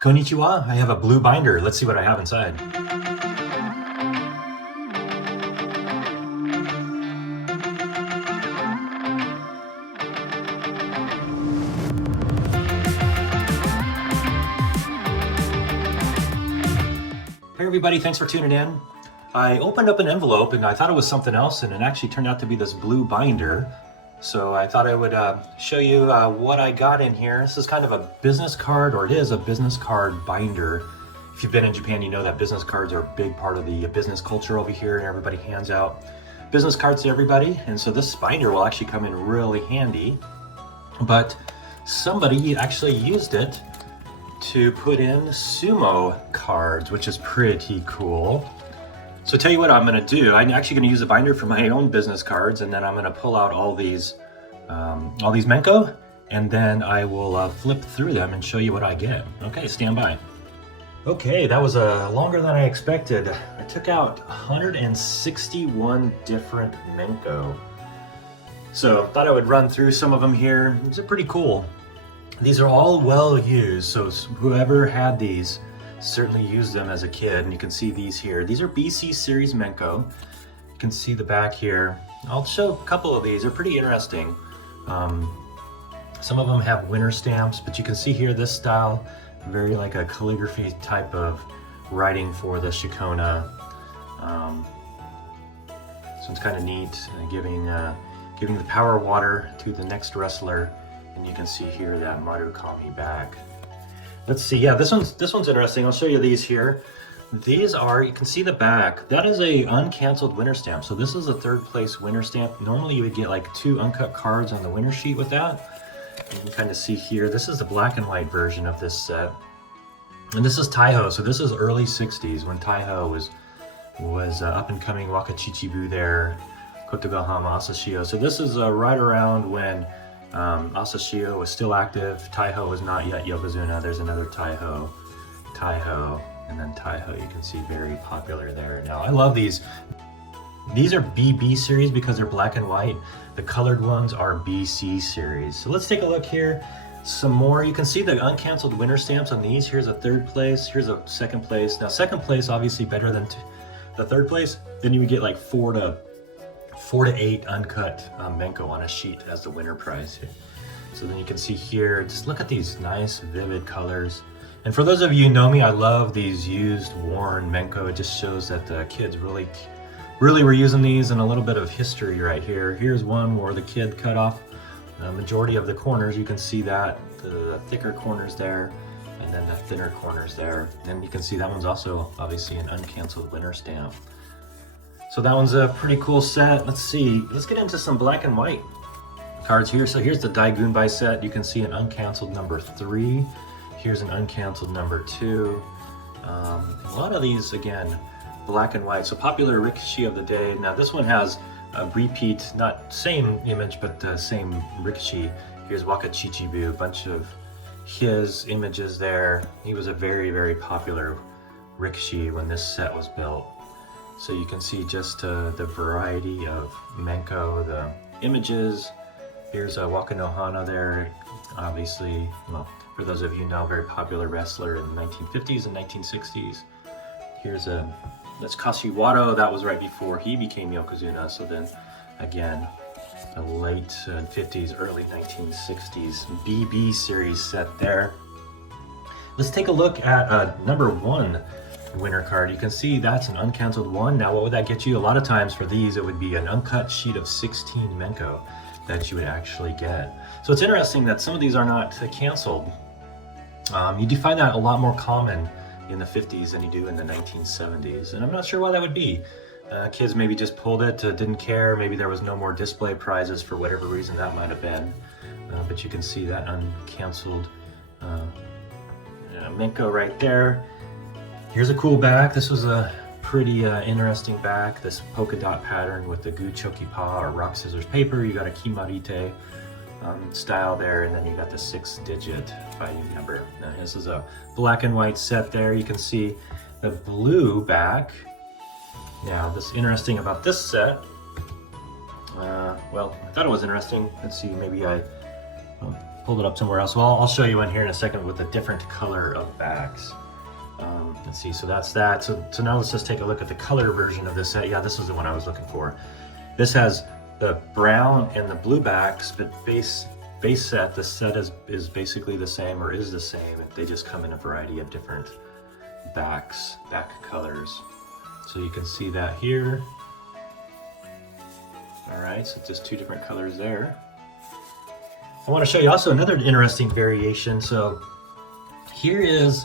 Konnichiwa, I have a blue binder. Let's see what I have inside. Hey everybody, thanks for tuning in. I opened up an envelope and I thought it was something else, and it actually turned out to be this blue binder. So I thought I would show you what I got in here. This is kind of a business card, or it is a business card binder. If you've been in Japan, you know that business cards are a big part of the business culture over here, and everybody hands out business cards to everybody. And so this binder will actually come in really handy. But somebody actually used it to put in Sumo cards, which is pretty cool. So tell you what I'm gonna do. I'm actually gonna use a binder for my own business cards, and then I'm gonna pull out all these Menko, and then I will flip through them and show you what I get. Okay, stand by. Okay, that was longer than I expected. I took out 161 different Menko. So thought I would run through some of them here. These are pretty cool. These are all well used, so whoever had these certainly used them as a kid. And you can see these here. These are BC series Menko. You can see the back here. I'll show a couple of these. They're pretty interesting. Some of them have winter stamps, but you can see here this style, very like a calligraphy type of writing for the Shikona. So it's kind of neat, giving the power water to the next wrestler. And you can see here that Marukami back. Let's see, yeah, this one's interesting. I'll show you these here. These are, you can see the back. That is a uncanceled winter stamp. So this is a third place winter stamp. Normally you would get like 2 uncut cards on the winter sheet with that. You can kind of see here, this is the black and white version of this set. And this is Taiho, so this is early 60s when Taiho was up and coming, Wakachichibu there, Kotogahama, Asashio. So this is right around when Asashio was still active, Taiho was not yet Yokozuna. There's another Taiho, and then Taiho, you can see very popular there. Now, I love these. These are BB series because they're black and white. The colored ones are BC series. So let's take a look here. Some more. You can see the uncanceled winter stamps on these. Here's a third place. Here's a second place. Now, second place obviously better than the third place. Then you would get like 4 to 8 uncut Menko on a sheet as the winner prize here. So then you can see here, just look at these nice vivid colors. And for those of you who know me, I love these used, worn Menko. It just shows that the kids really were using these, and a little bit of history right here. Here's one where the kid cut off the majority of the corners. You can see that, the thicker corners there, and then the thinner corners there. And you can see that one's also obviously an uncanceled winter stamp. So that one's a pretty cool set. Let's see, let's get into some black and white cards here. So here's the Daigunbai set. You can see an uncanceled number 3. Here's an uncanceled number 2. A lot of these, again, black and white. So popular Rikishi of the day. Now this one has a repeat, not same image, but same Rikishi. Here's Wakachichibu, a bunch of his images there. He was a very, very popular Rikishi when this set was built. So you can see just the variety of Menko, the images. Here's a Wakanohana there, obviously, well, for those of you who know, very popular wrestler in the 1950s and 1960s. Here's that's Kashiwado. That was right before he became Yokozuna. So then, again, the late 50s, early 1960s BB series set there. Let's take a look at number 1 winner card. You can see that's an uncanceled 1. Now what would that get you? A lot of times for these it would be an uncut sheet of 16 Menko that you would actually get. So it's interesting that some of these are not canceled. You do find that a lot more common in the 50s than you do in the 1970s, and I'm not sure why that would be. Kids maybe just pulled it, didn't care. Maybe there was no more display prizes for whatever reason that might have been. But you can see that uncanceled Menko right there. Here's a cool back. This was a pretty interesting back. This polka dot pattern with the gu chokipa, or rock, scissors, paper. You got a kimarite style there, and then you got the 6-digit fighting number. Now this is a black and white set there. You can see the blue back. Now this interesting about this set, well, I thought it was interesting. Let's see, maybe I pulled it up somewhere else. Well, I'll show you one here in a second with a different color of backs. Let's see, so that's that. So now let's just take a look at the color version of this set. Yeah, this is the one I was looking for. This has the brown and the blue backs, but base set, the set is basically the same, or is the same. They just come in a variety of different back colors. So you can see that here. All right, so just two different colors there. I want to show you also another interesting variation. So here is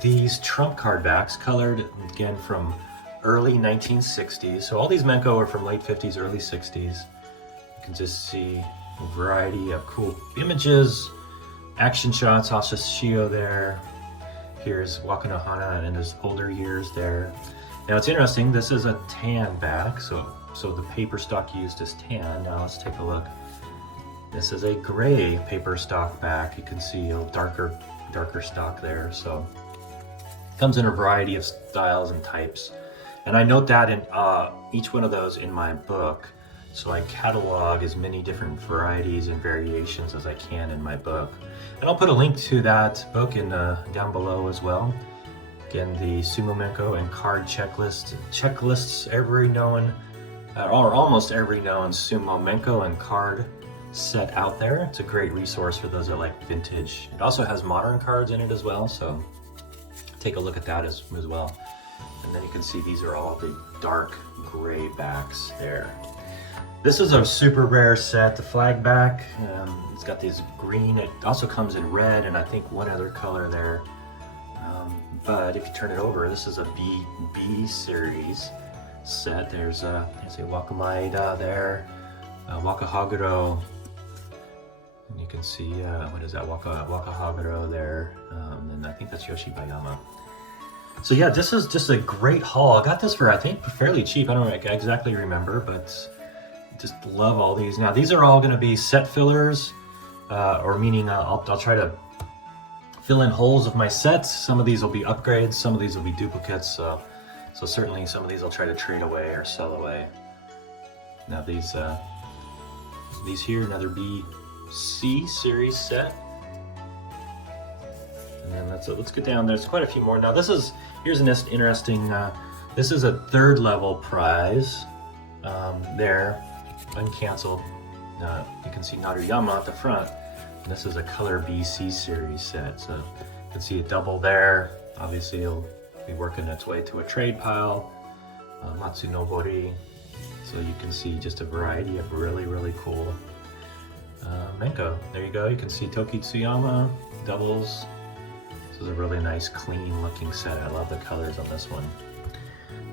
these trump card backs, colored again from early 1960s. So all these Menko are from late 50s, early 60s. You can just see a variety of cool images, action shots, Asashio there. Here's Wakanohana in his older years there. Now it's interesting, this is a tan back, so the paper stock used is tan. Now let's take a look. This is a gray paper stock back. You can see a darker stock there. So it comes in a variety of styles and types. And I note that in each one of those in my book. So I catalog as many different varieties and variations as I can in my book. And I'll put a link to that book in down below as well. Again, the Sumo Menko and card checklists every known, or almost every known Sumo Menko and card set out there. It's a great resource for those that like vintage. It also has modern cards in it as well, so take a look at that as well. And then you can see these are all the dark gray backs there. This is a super rare set, the flag back. It's got these green, it also comes in red and I think one other color there. But if you turn it over, this is a B series set. There's a Wakamaida there, Wakahaguro, and you can see, what is that, Wakahaguro there, and I think that's Yoshibayama. So yeah, this is just a great haul. I got this for, I think, fairly cheap. I don't exactly remember, but just love all these. Now these are all going to be set fillers, or meaning I'll try to fill in holes of my sets. Some of these will be upgrades, some of these will be duplicates. So certainly some of these I'll try to trade away or sell away. Now these here, another BC series set. And then let's get down. There's quite a few more. Now here's an interesting, this is a third level prize there, uncanceled. You can see Naruyama at the front. And this is a color BC series set. So you can see a double there. Obviously it'll be working its way to a trade pile. Matsunobori. So you can see just a variety of really, really cool Menko. There you go. You can see Tokitsuyama, doubles. This is a really nice, clean looking set. I love the colors on this one.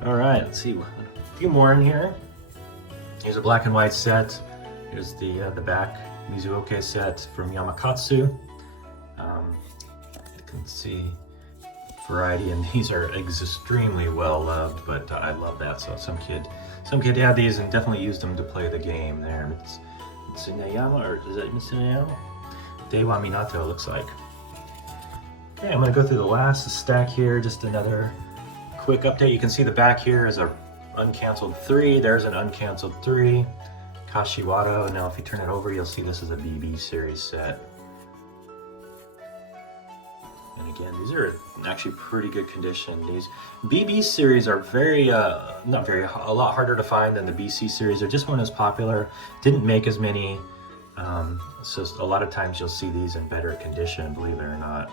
All right, let's see. A few more in here. Here's a black and white set. Here's the back Mizuoke set from Yamakatsu. You can see variety, and these are extremely well loved, but I love that. So some kid had these and definitely used them to play the game there. It's Mitsuneyama, or is that Mitsuneyama? Deiwa Minato, looks like. Okay, I'm gonna go through the last stack here, just another quick update. You can see the back here is a uncanceled 3. There's an uncanceled 3. Kashiwado. Now if you turn it over, you'll see this is a BB series set. And again, these are actually pretty good condition. These BB series are a lot harder to find than the BC series. They just weren't as popular, didn't make as many. So a lot of times you'll see these in better condition, believe it or not.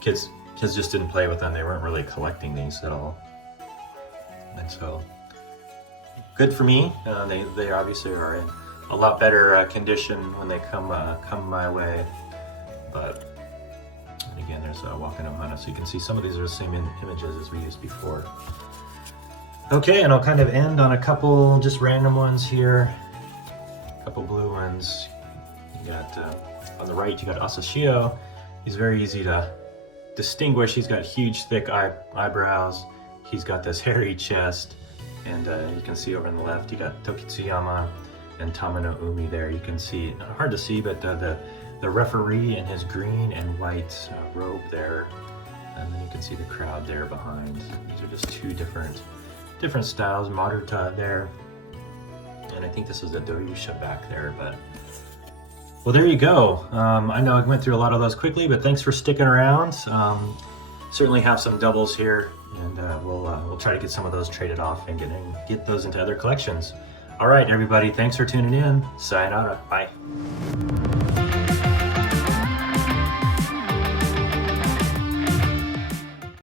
Kids just didn't play with them. They weren't really collecting these at all. And so, good for me. They obviously are in a lot better condition when they come my way. But again, there's Wakanohana, so you can see some of these are the same images as we used before. Okay, and I'll kind of end on a couple just random ones here. A couple blue ones. You got on the right, you got Asashio. He's very easy to distinguish. He's got huge, thick eyebrows. He's got this hairy chest. And you can see over on the left, you got Tokitsuyama and Tamano Umi there. You can see, hard to see, but the referee in his green and white robe there. And then you can see the crowd there behind. These are just two different styles. Maruta there. And I think this is the Doyusha back there, but Well, there you go. I know I went through a lot of those quickly, but thanks for sticking around. Certainly have some doubles here, and we'll try to get some of those traded off and get those into other collections. All right, everybody, thanks for tuning in. Sayonara. Bye.